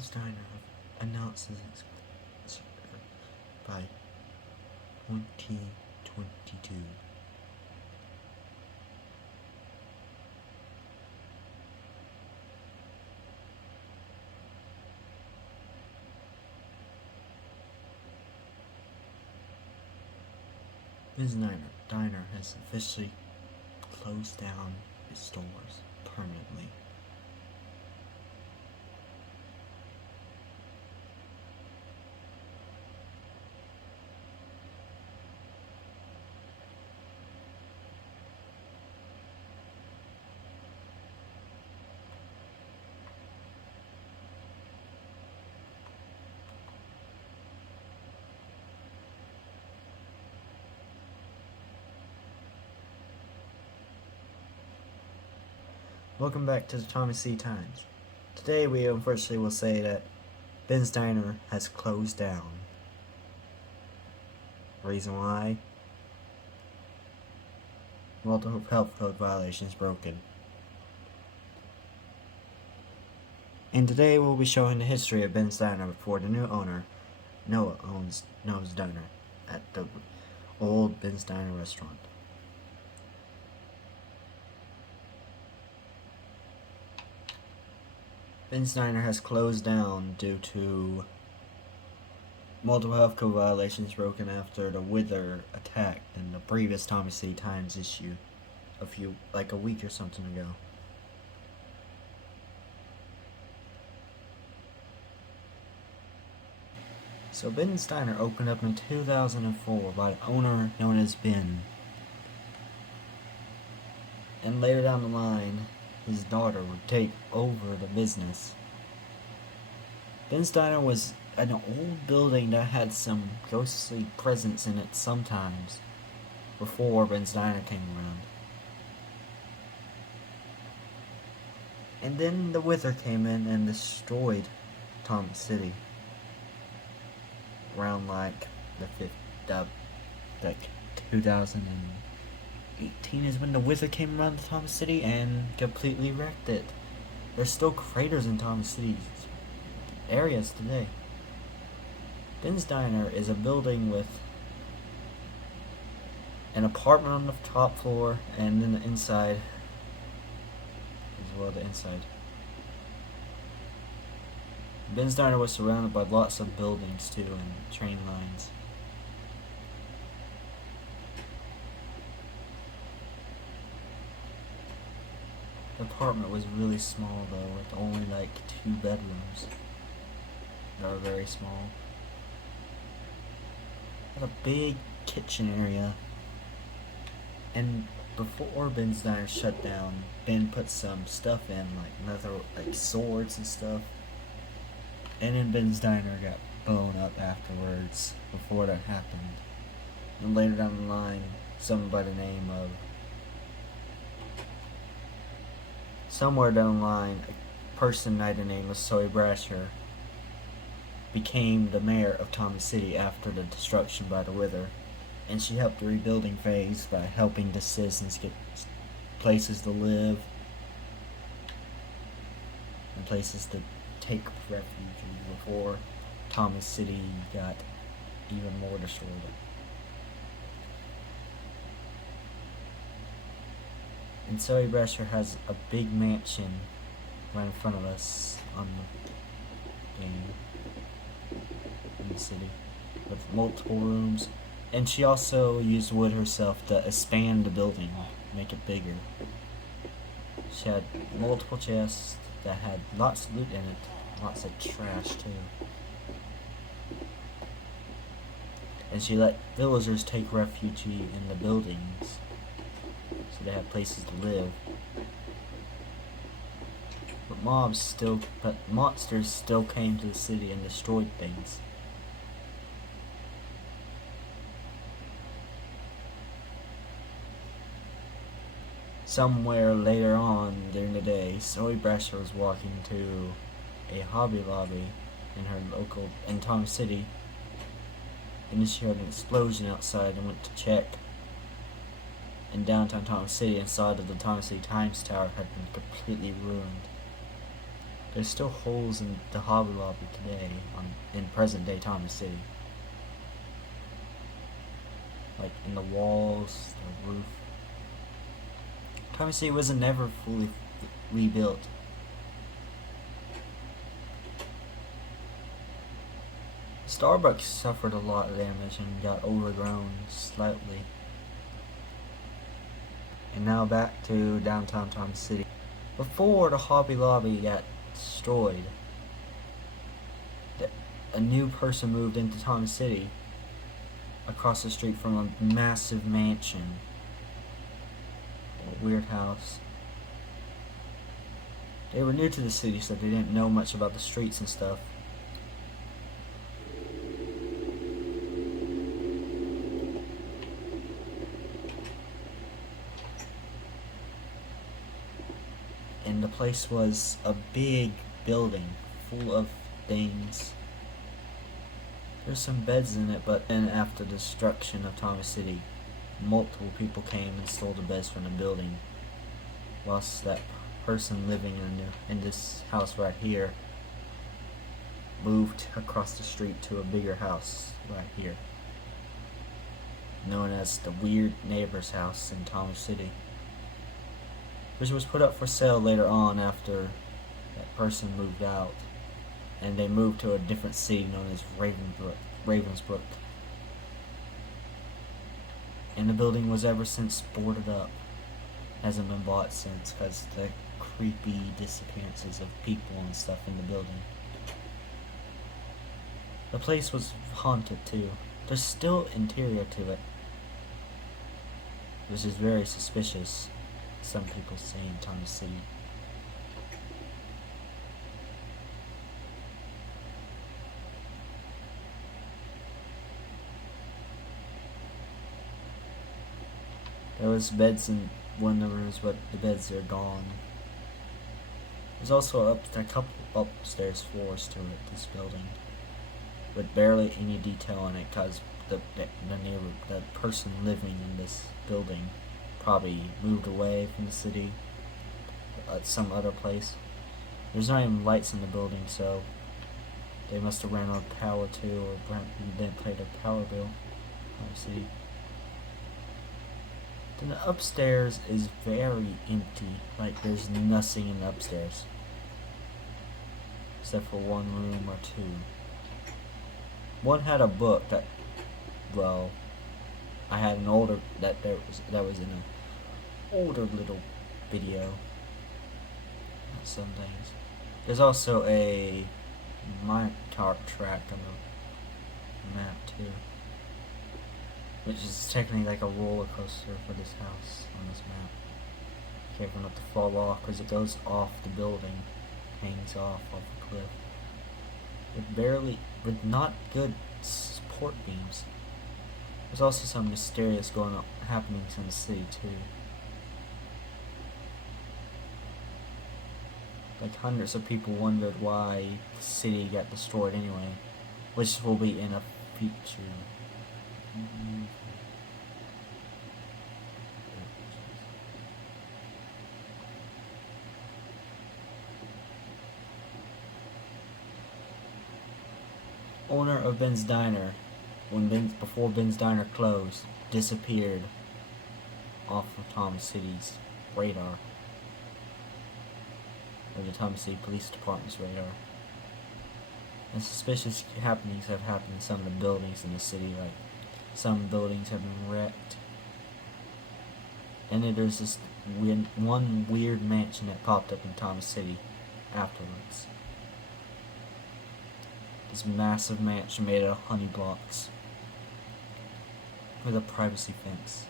Ben's Diner announces its by 2022. Ben's Diner has officially closed down its stores permanently. Welcome back to the Thomas C. Times. Today we unfortunately will say that Ben's Diner has closed down. Reason why? Multiple health code violations broken. And today we'll be showing the history of Ben's Diner before the new owner, Noah, owns Noah's Diner at the old Ben's Diner restaurant. Ben's Diner has closed down due to multiple health code violations broken after the Wither attack in the previous Thomas C. Times issue a week or something ago. So Ben's Diner opened up in 2004 by the owner known as Ben. And later down the line, his daughter would take over the business. Ben's Diner was an old building that had some ghostly presence in it sometimes, before Ben's Diner came around. And then the Wither came in and destroyed Thomas City. Around like 2018 is when the Wither came around to Thomas City and completely wrecked it. There's still craters in Thomas City's areas today. Ben's Diner is a building with an apartment on the top floor and then the inside as well. The inside. Ben's Diner was surrounded by lots of buildings too and train lines. The apartment was really small though, with only like 2 bedrooms. They were very small. Had a big kitchen area. And before Ben's Diner shut down, Ben put some stuff in, like swords and stuff. And then Ben's Diner got blown up afterwards, before that happened. And later down the line, someone by the name of... Somewhere down the line, a person by the name of Zoe Brasher became the mayor of Thomas City after the destruction by the Wither. And she helped the rebuilding phase by helping the citizens get places to live and places to take refuge before Thomas City got even more destroyed. And Zoe Brasher has a big mansion right in front of us on the game in the city with multiple rooms. And she also used wood herself to expand the building, make it bigger. She had multiple chests that had lots of loot in it, lots of trash too. And she let villagers take refuge in the buildings, so they had places to live. But monsters still came to the city and destroyed things. Somewhere later on during the day, Zoe Brasher was walking to a Hobby Lobby in Thomas City, and then she heard an explosion outside and went to check. In downtown Thomas City, inside of the Thomas City Times Tower had been completely ruined. There's still holes in the Hobby Lobby today in present day Thomas City. Like in the walls, the roof. Thomas City was never fully rebuilt. Starbucks suffered a lot of damage and got overgrown slightly. And now back to downtown Thomas City. Before the Hobby Lobby got destroyed, a new person moved into Thomas City across the street from a massive mansion. A weird house. They were new to the city, so they didn't know much about the streets and stuff. And the place was a big building full of things. There's some beds in it, but then after the destruction of Thomas City, multiple people came and stole the beds from the building, whilst that person living in this house right here moved across the street to a bigger house right here, known as the Weird Neighbor's House in Thomas City, which was put up for sale later on after that person moved out, and they moved to a different city known as Ravensbrook. And the building was ever since boarded up. Hasn't been bought since because the creepy disappearances of people and stuff in the building. The place was haunted too. There's still interior to it, which is very suspicious, some people say in Thomas City. There was beds in one of the rooms, but the beds are gone. There's also a couple upstairs floors to it, this building, with barely any detail on it, because the person living in this building probably moved away from the city at some other place. There's not even lights in the building, so they must have ran out of power too, or didn't pay their power bill. Obviously. Then the upstairs is very empty. Like there's nothing in the upstairs, except for one room or two. One had a book that, well, I had an older that was in an older little video. Some things. There's also a minecart track on the map too, which is technically like a roller coaster for this house on this map. Careful not to fall off because it goes off the building, hangs off a cliff. With not good support beams. There's also some mysterious happenings in the city too. Like hundreds of people wondered why the city got destroyed anyway, which will be in a future. Owner of Ben's Diner, before Ben's Diner closed, disappeared off of Thomas City's radar, or the Thomas City Police Department's radar. And suspicious happenings have happened in some of the buildings in the city, like some buildings have been wrecked. And then there's this one weird mansion that popped up in Thomas City afterwards. This massive mansion made out of honey blocks with a privacy fence.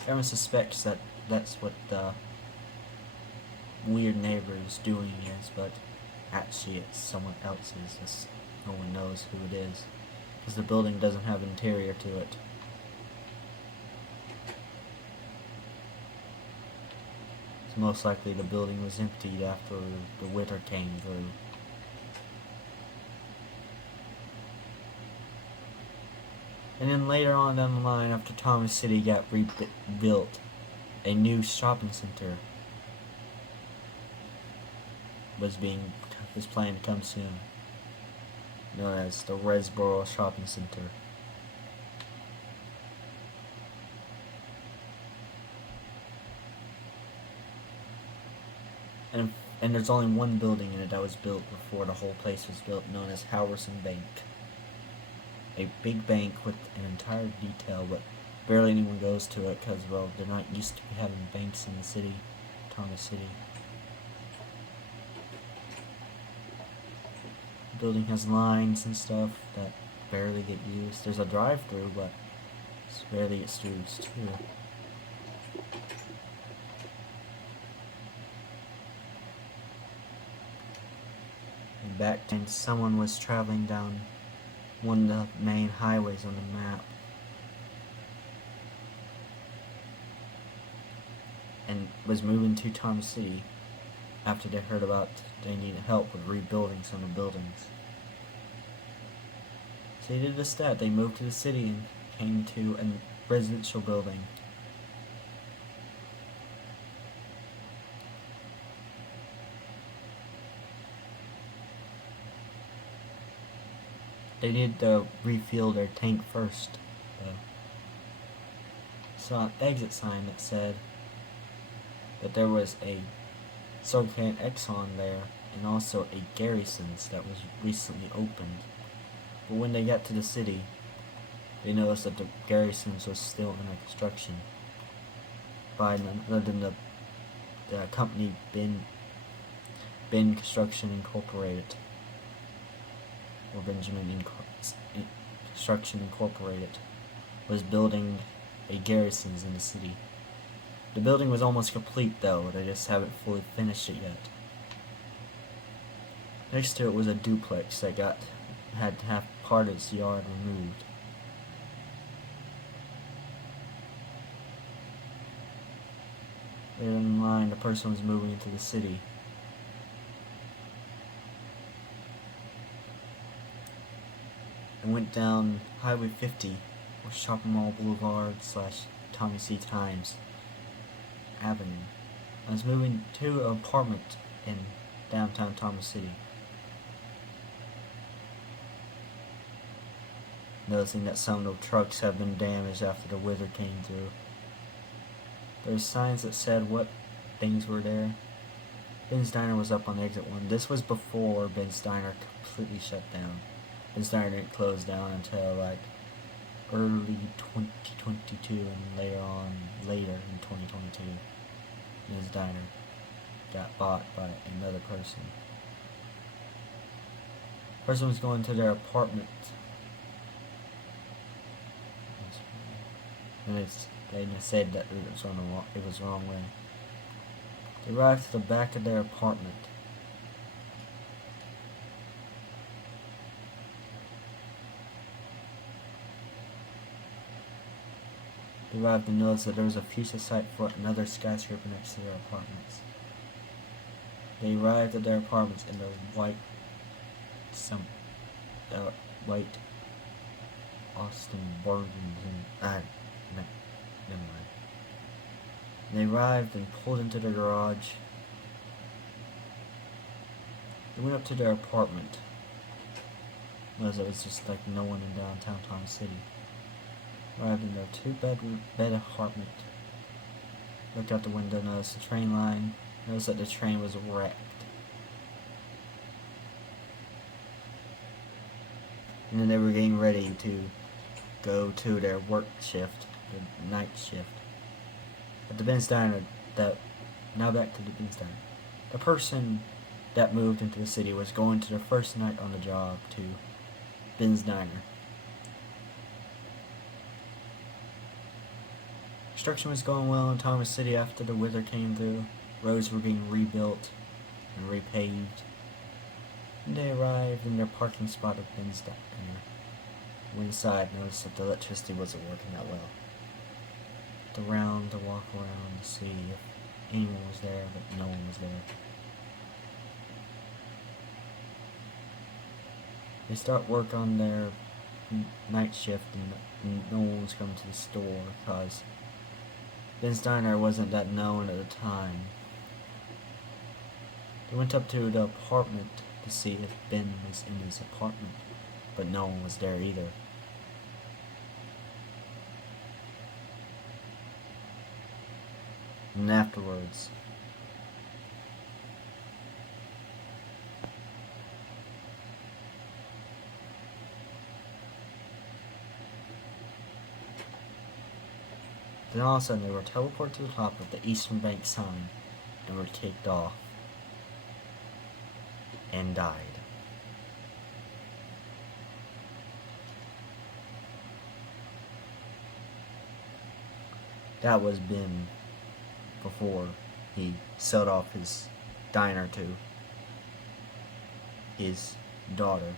Everyone suspects that that's what the weird neighbor is doing is, but actually it's someone else's. Just no one knows who it is, because the building doesn't have interior to it. It's most likely the building was emptied after the winter came through. And then later on down the line, after Thomas City got rebuilt, a new shopping center was planned to come soon, known as the Resboro Shopping Center. And there's only one building in it that was built before the whole place was built, known as Howerson Bank. A big bank with an entire detail, but barely anyone goes to it because, well, they're not used to having banks in the city, Thomas City. The building has lines and stuff that barely get used. There's a drive-through, but it barely gets used too. And back then, someone was traveling down one of the main highways on the map, and was moving to Thomas City after they heard about they needed help with rebuilding some of the buildings. So they did just that. They moved to the city and came to a residential building. They needed to refuel their tank first, though. Saw an exit sign that said that there was a Circle K and Exxon there, and also a Garrison's that was recently opened. But when they got to the city, they noticed that the Garrison's was still under construction by none other than the company Ben Construction Incorporated, or Benjamin Construction Incorporated, was building a Garrison's in the city. The building was almost complete though, they just haven't fully finished it yet. Next to it was a duplex that had to have part of its yard removed. Later in line, the person was moving into the city. And went down Highway 50, or Shopping Mall Boulevard / Tommy C. Times Avenue. I was moving to an apartment in downtown Thomas City. Noticing that some of the trucks have been damaged after the weather came through. There's signs that said what things were there. Ben's Diner was up on exit 1. This was before Ben's Diner completely shut down. Ben's Diner didn't close down until like early 2022, and later in 2022, Ben's Diner got bought by another person. The person was going to their apartment, and they said that it was the wrong way. They arrived to the back of their apartment. They arrived and noticed that there was a future site for another skyscraper next to their apartments. They arrived at their apartments in the white Austin Bargains and never mind. They arrived and pulled into their garage. They went up to their apartment. Noticed it was just like no one in downtown Thomas City. Arrived in their 2-bed apartment. Looked out the window, noticed the train line. Noticed that the train was wrecked. And then they were getting ready to go to their work shift, the night shift. At the Ben's Diner, now back to the Ben's Diner. The person that moved into the city was going to their first night on the job to Ben's Diner. Construction was going well in Thomas City after the weather came through. Roads were being rebuilt and repaved. And they arrived in their parking spot at Ben's Diner. Went inside, noticed that the electricity wasn't working that well. To walk around to see if anyone was there, but no one was there. They start work on their night shift, and no one was coming to the store because Ben's Diner wasn't that known at the time. They went up to the apartment to see if Ben was in his apartment, but no one was there either. And afterwards, then all of a sudden they were teleported to the top of the Eastern Bank sign and were kicked off and died. That was Ben before he sold off his diner to his daughter.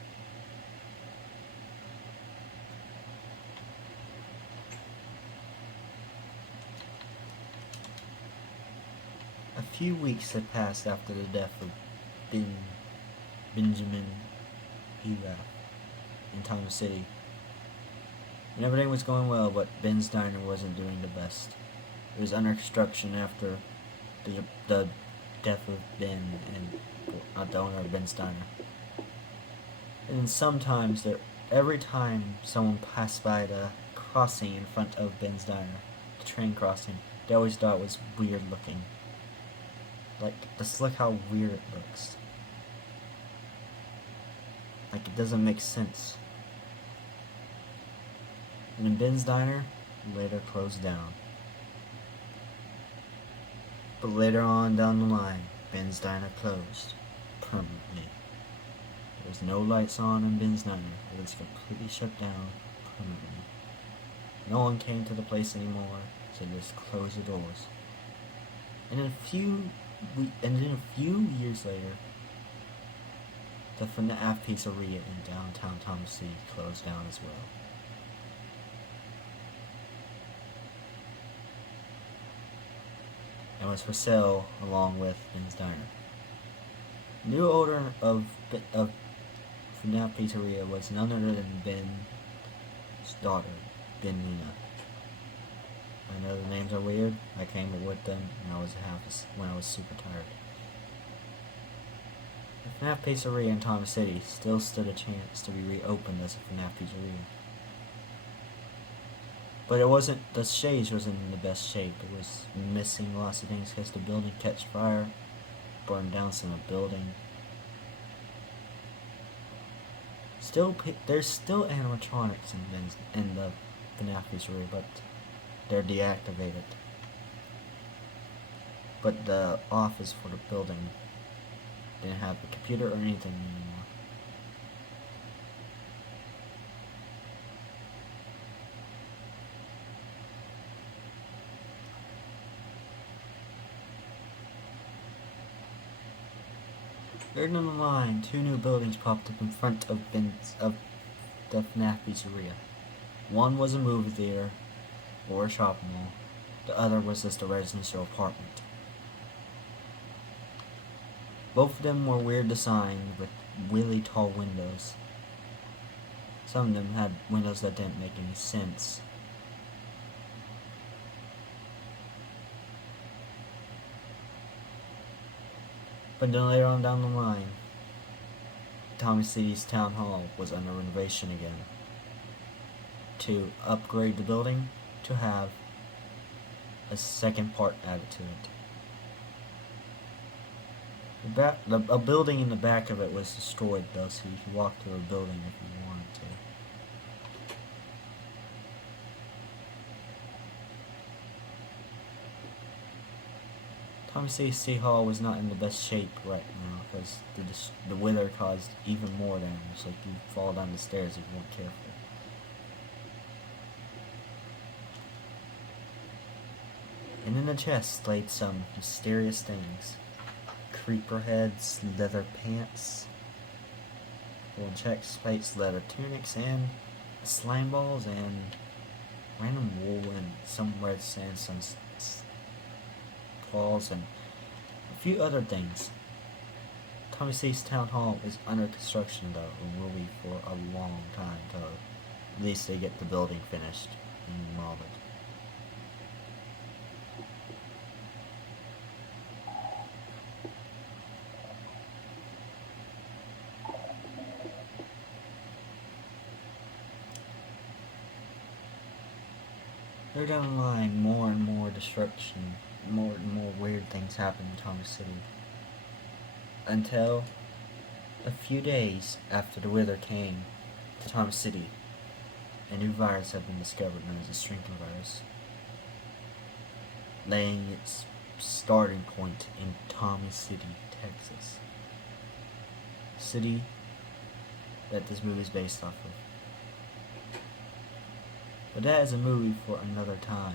A few weeks had passed after the death of Benjamin Eva in Thomas City. And everything was going well, but Ben's diner wasn't doing the best. It was under construction after the death of Ben and the owner of Ben's diner. And sometimes every time someone passed by the crossing in front of Ben's diner, the train crossing, they always thought it was weird looking. Like, just look how weird it looks. Like, it doesn't make sense. And then Ben's diner later closed down. But later on down the line, Ben's diner closed permanently. There was no lights on in Ben's diner. It was completely shut down permanently. No one came to the place anymore, so they just closed the doors. And then a few years later, the FNAF Pizzeria in downtown Thomas City closed down as well. And was for sale along with Ben's Diner. New owner of FNAF Pizzeria was none other than Ben's daughter, Ben Nina. I know the names are weird. I came up with them when I was super tired. The FNAF Pizzeria in Thomas City still stood a chance to be reopened as a FNAF Pizzeria. But the stage wasn't in the best shape. It was missing lots of things because the building catch fire, burned down some of the building. There's still animatronics in the FNAF Pizzeria, but they're deactivated. But the office for the building didn't have a computer or anything anymore. Later down the line, 2 new buildings popped up in front of the FNAF Pizzeria. One was a movie theater or a shopping mall. The other was just a residential apartment. Both of them were weird design with really tall windows. Some of them had windows that didn't make any sense. But then later on down the line, Thomas City's Town Hall was under renovation again to upgrade the building to have a second part added to it. A building in the back of it was destroyed though, so you could walk through a building if you wanted to. Thomas City Hall was not in the best shape right now because the weather caused even more damage. Like you'd fall down the stairs if you weren't careful. And in the chest laid some mysterious things. Creeper heads, leather pants, gold checks, plates, leather tunics, and slime balls, and random wool, and some red sand, some claws, and a few other things. Thomas City's Town Hall is under construction though, and will be for a long time till at least they get the building finished and remodeled. Third down the line, more and more destruction, more and more weird things happen in Thomas City. Until a few days after the Wither came to Thomas City, a new virus had been discovered known as the Shrinking virus, laying its starting point in Thomas City, Texas. City that this movie is based off of. But that is a movie for another time.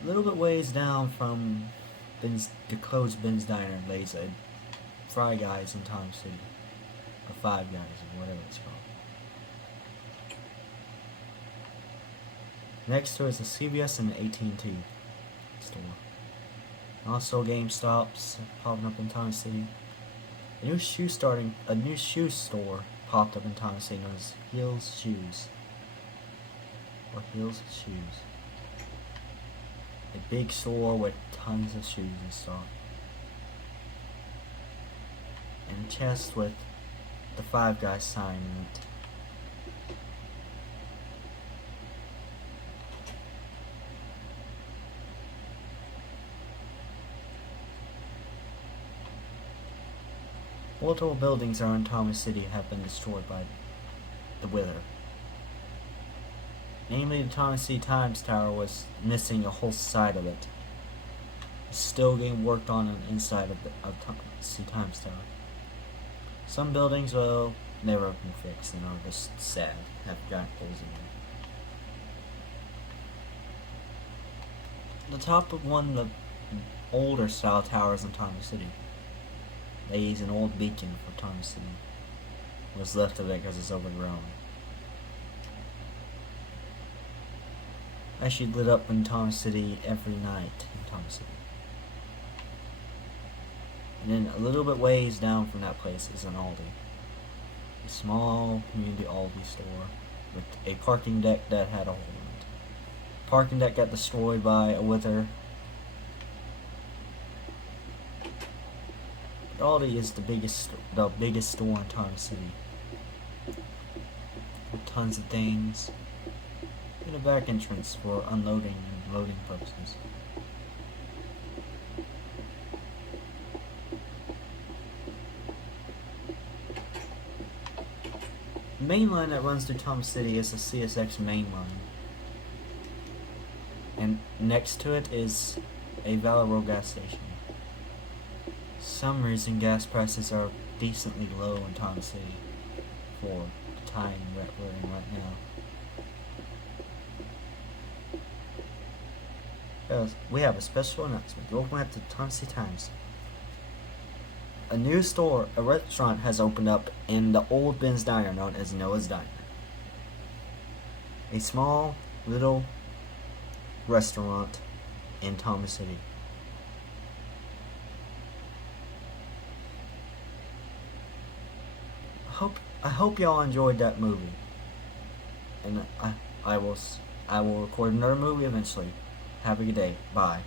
A little bit ways down from the closed Ben's Diner lays a Fry Guys in Thomas City. Or Five Guys, or whatever it's called. Next to it is a CVS and an AT&T store. Also GameStop's popping up in Thomas City. A new shoe store popped up in Thomas City known as Heels Shoes. Or Heels Shoes. A big store with tons of shoes in stock. And a chest with the Five Guys sign in it. Multiple buildings around Thomas City have been destroyed by the Wither. Namely, the Thomas City Times Tower was missing a whole side of it. It's still getting worked on inside of Thomas City Times Tower. Some buildings will never been fixed and are just sad, have giant holes in them. The top of one of the older style towers in Thomas City lays an old beacon for Thomas City. What's left of it because it's overgrown. Actually lit up in Thomas City every night in Thomas City. And then a little bit ways down from that place is an Aldi. A small community Aldi store with a parking deck that had a hole in it. Parking deck got destroyed by a Wither. Aldi is the biggest store in Thomas City. With tons of things. And a back entrance for unloading and loading purposes. The main line that runs through Thomas City is the CSX main line. And next to it is a Valley Road gas station. Some reason gas prices are decently low in Thomas City for the time we're in right now. We have a special announcement. Welcome back to Thomas City Times. A new restaurant has opened up in the old Ben's Diner known as Noah's Diner. A small, little restaurant in Thomas City. I hope y'all enjoyed that movie. And I will record another movie eventually. Have a good day. Bye.